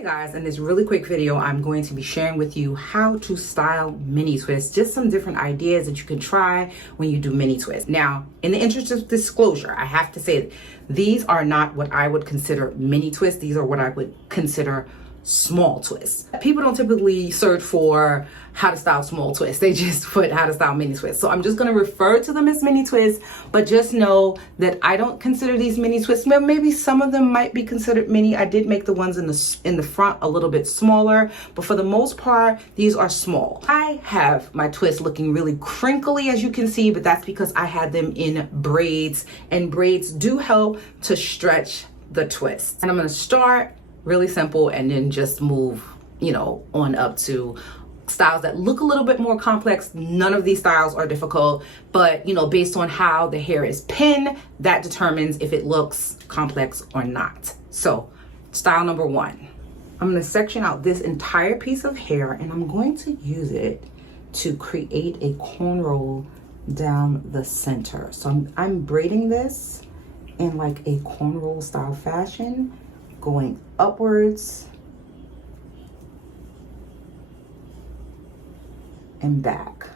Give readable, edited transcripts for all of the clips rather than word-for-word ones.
Hey guys, in this really quick video, I'm going to be sharing with you how to style mini twists, just some different ideas that you can try when you do mini twists. Now, in the interest of disclosure, I have to say these are not what I would consider mini twists. These are what I would consider small twists. People don't typically search for how to style small twists. They just put how to style mini twists. So I'm just going to refer to them as mini twists, but just know that I don't consider these mini twists. Maybe some of them might be considered mini. I did make the ones in the front a little bit smaller, but for the most part, these are small. I have my twists looking really crinkly, as you can see, but that's because I had them in braids, and braids do help to stretch the twist. And I'm going to start really simple and then just move, on up to styles that look a little bit more complex. None of these styles are difficult, but based on how the hair is pinned, that determines if it looks complex or not. So style number one, I'm going to section out this entire piece of hair and I'm going to use it to create a cornrow down the center. So I'm braiding this in like a cornrow style fashion, going upwards and back.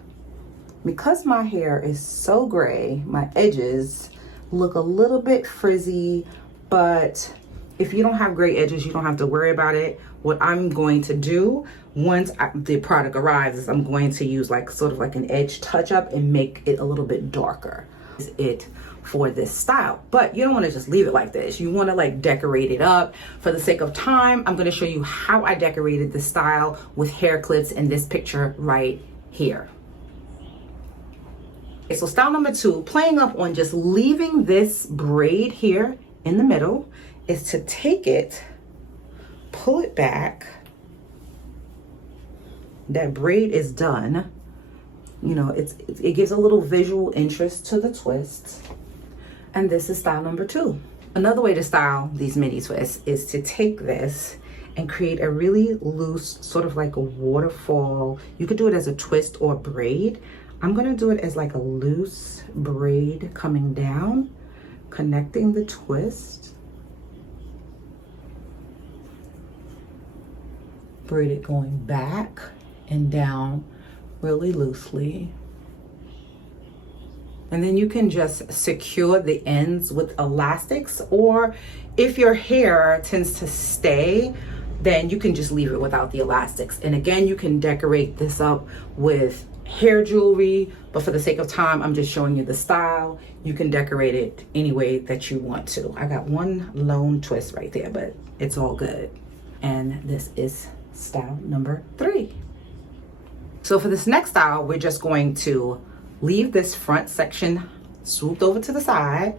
Because my hair is so gray, my edges look a little bit frizzy, but if you don't have gray edges, you don't have to worry about it. What I'm going to do once the product arrives is I'm going to use sort of like an edge touch up and make it a little bit darker. Is it for this style, but you don't want to just leave it like this. You want to decorate it up. For the sake of time, I'm going to show you how I decorated the style with hair clips in this picture right here. Okay, so style number two, playing up on just leaving this braid here in the middle, is to take it, pull it back. That braid is done. It gives a little visual interest to the twist. And this is style number two. Another way to style these mini twists is to take this and create a really loose, sort of like a waterfall. You could do it as a twist or braid. I'm gonna do it as like a loose braid coming down, connecting the twist. Braid it going back and down really loosely. And then you can just secure the ends with elastics, or if your hair tends to stay, then you can just leave it without the elastics. And again, you can decorate this up with hair jewelry, but for the sake of time, I'm just showing you the style. You can decorate it any way that you want to. I got one lone twist right there, but it's all good. And this is style number three. So for this next style, we're just going to leave this front section swooped over to the side,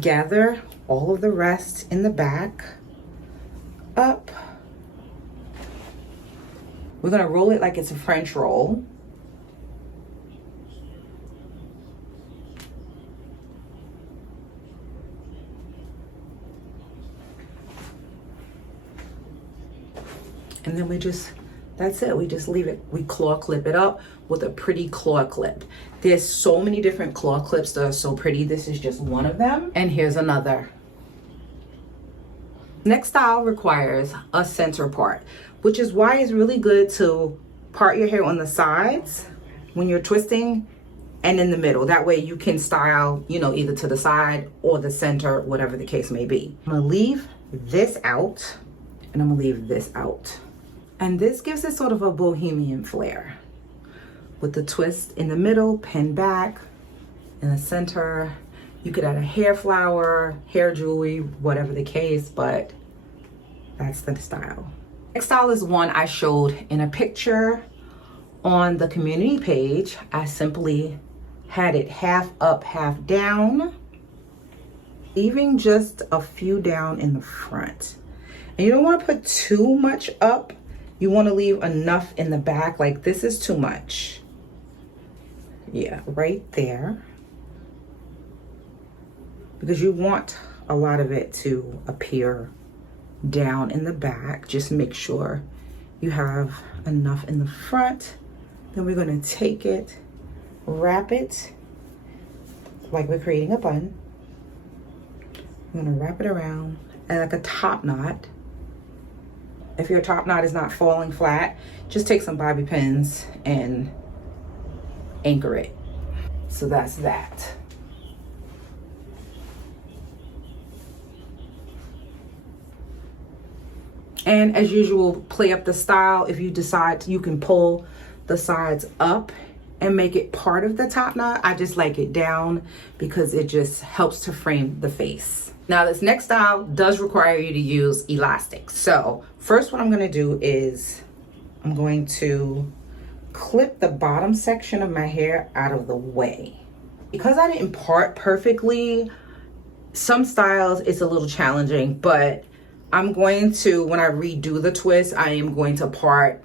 gather all of the rest in the back up. We're gonna roll it like it's a French roll. And then that's it. We just leave it. We claw clip it up with a pretty claw clip. There's so many different claw clips that are so pretty. This is just one of them. And here's another. Next style requires a center part, which is why it's really good to part your hair on the sides when you're twisting and in the middle. That way you can style, either to the side or the center, whatever the case may be. I'm gonna leave this out and I'm gonna leave this out. And this gives it sort of a Bohemian flair with the twist in the middle, pinned back in the center. You could add a hair flower, hair jewelry, whatever the case, but that's the style. Next style is one I showed in a picture on the community page. I simply had it half up, half down, leaving just a few down in the front. And you don't want to put too much up. You want to leave enough in the back. Like this is too much. Yeah, right there. Because you want a lot of it to appear down in the back. Just make sure you have enough in the front. Then we're going to take it, wrap it like we're creating a bun. I'm going to wrap it around and like a top knot. If your top knot is not falling flat, just take some bobby pins and anchor it. So that's that. And as usual, play up the style. If you decide you can pull the sides up and make it part of the top knot. I just like it down because it just helps to frame the face. Now this next style does require you to use elastic. So first what I'm gonna do is I'm going to clip the bottom section of my hair out of the way. Because I didn't part perfectly, some styles it's a little challenging, but I'm going to, when I redo the twist, I am going to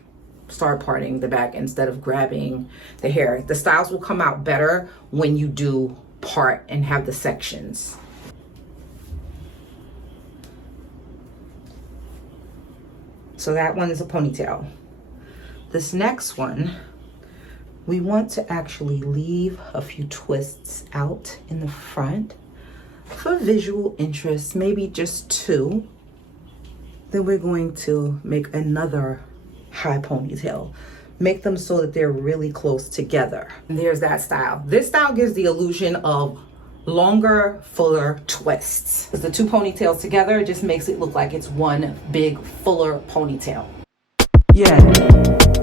start parting the back instead of grabbing the hair. The styles will come out better when you do part and have the sections. So that one is a ponytail. This next one, we want to actually leave a few twists out in the front for visual interest, maybe just 2. Then we're going to make another high ponytail. Make them so that they're really close together. And there's that style. This style gives the illusion of longer, fuller twists. The 2 ponytails together, it just makes it look like it's one big, fuller ponytail. Yeah.